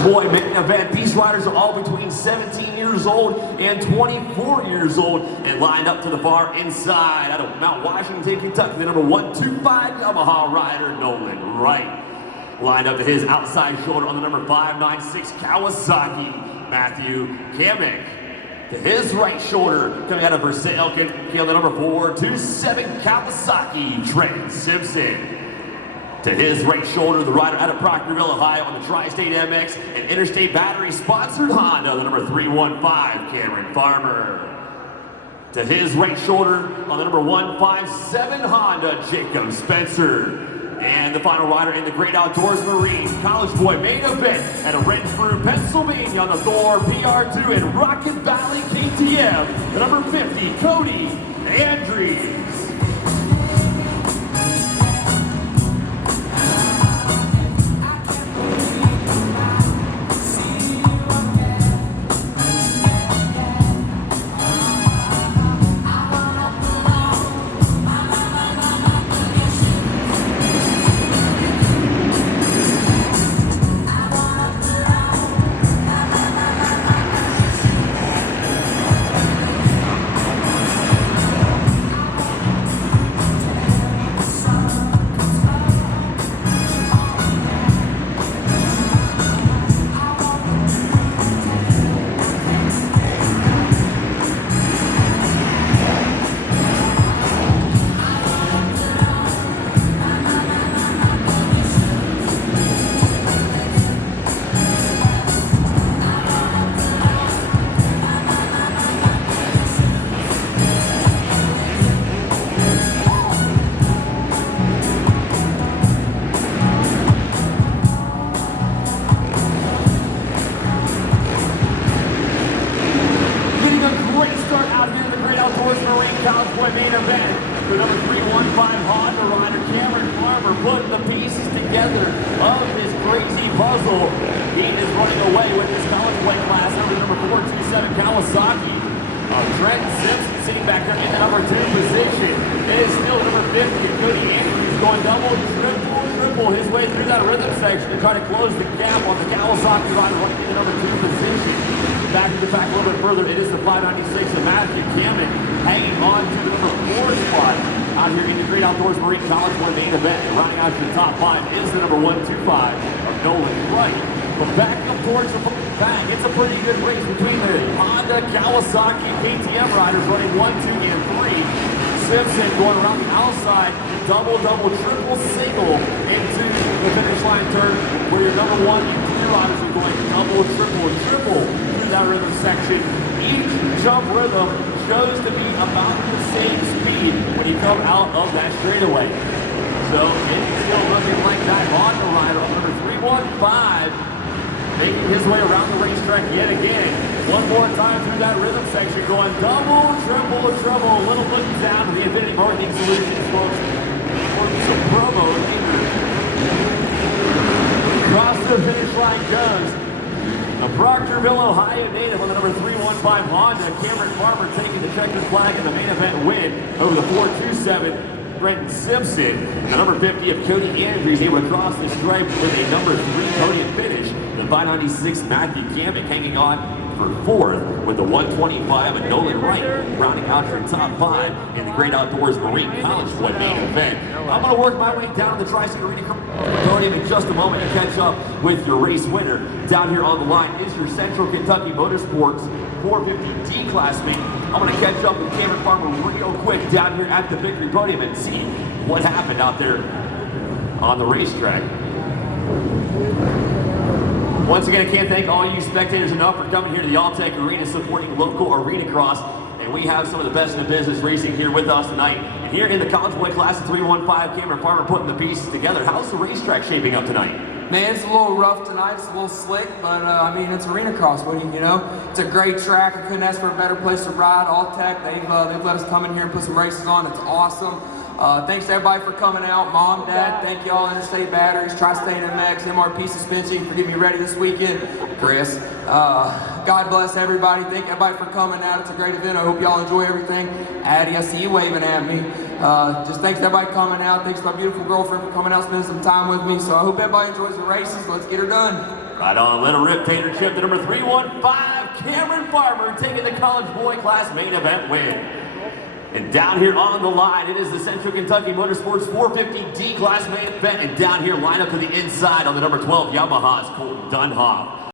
Collegeboy main event. These riders are all between 17 years old and 24 years old and lined up to the far inside out of Mount Washington, Kentucky. The number 125 Yamaha rider, Nolan Wright. Lined up to his outside shoulder on the number 596 Kawasaki, Matthew Kamek. To his right shoulder, coming out of Versailles, on the number 427 Kawasaki, Trent Simpson. To his right shoulder, the rider out of Proctorville, Ohio on the Tri-State MX and Interstate Battery sponsored Honda, the number 315 Cameron Farmer. To his right shoulder on the number 157 Honda, Jacob Spencer. And the final rider in the Great Outdoors Marine Collegeboy main event at a Renfrew, Pennsylvania on the Thor PR2 and Rocket Valley KTM, the number 50 Cody Andrews. Collegeboy main event. The number 315 Honda rider, Cameron Farmer, putting the pieces together of his crazy puzzle. He is running away with his Collegeboy class over the number 427 Kawasaki. Trent Simpson sitting back there in the number 2 position. It is still number 50, Cody Andrews, going double, triple his way through that rhythm section to try to close the gap on the Kawasaki rider running in the number 2 position. Back to the back a little bit further, it is the 596 of Matthew Kamek hanging on to the number 4 spot out here in the Great Outdoors Marine Collegeboy main event. Running out to the top 5 is the number 125 of Nolan Wright. But back up towards the back, it's a pretty good race between the Honda, Kawasaki, KTM riders running 1, 2, and 3. Simpson going around the outside, double, triple, single into the finish line turn where your number 1 and 2 riders are going double, triple through that rhythm section. Each jump rhythm shows to be about the same speed when you come out of that straightaway. So it's still looking like that Honda rider on number 315 making his way around the racetrack yet again. One more time through that rhythm section, going double, triple, a little look down to the Infinity Marketing Solutions folks for some promo later. Across the finish line goes a Proctorville, Ohio native on the number 315 Honda, Cameron Farmer taking the checkered flag in the main event win over the 427 Brenton Simpson. The number 50 of Cody Andrews able to cross the stripe with a number 3 podium finish. The 596 Matthew Kamek hanging on for 4th with the 125 of Nolan Wright rounding out your top 5 in the Great Outdoors Marine Collegeboy main event. I'm going to work my way down the Tri-State Arena podium in just a moment to catch up with your race winner. Down here on the line is your Central Kentucky Motorsports 450D classmate. I'm going to catch up with Cameron Farmer real quick down here at the victory podium and see what happened out there on the racetrack. Once again, I can't thank all you spectators enough for coming here to the Alltech Arena supporting local Arenacross. And we have some of the best in the business racing here with us tonight. And here in the Collegeboy class of 315, Cameron Farmer putting the pieces together. How's the racetrack shaping up tonight? Man, it's a little rough tonight. It's a little slick, but I mean, it's Arenacross. What do you know? It's a great track. I couldn't ask for a better place to ride. Alltech, they've let us come in here and put some races on. It's awesome. Thanks to everybody for coming out. Mom, Dad, thank y'all. Interstate Batteries, Tri-State MX, MRP Suspension for getting me ready this weekend. Chris, God bless everybody. Thank everybody for coming out. It's a great event. I hope y'all enjoy everything. Addie, I see you waving at me. Just thanks to everybody coming out. Thanks to my beautiful girlfriend for coming out, spending some time with me. So I hope everybody enjoys the races. Let's get her done. Right on, let a rip, Tater Chip, the number 315, Cameron Farmer, taking the College Boy Class main event win. And down here on the line, it is the Central Kentucky Motorsports 450D Class main event. And down here, line up to the inside on the number 12 Yamaha's Colton Dunhoff.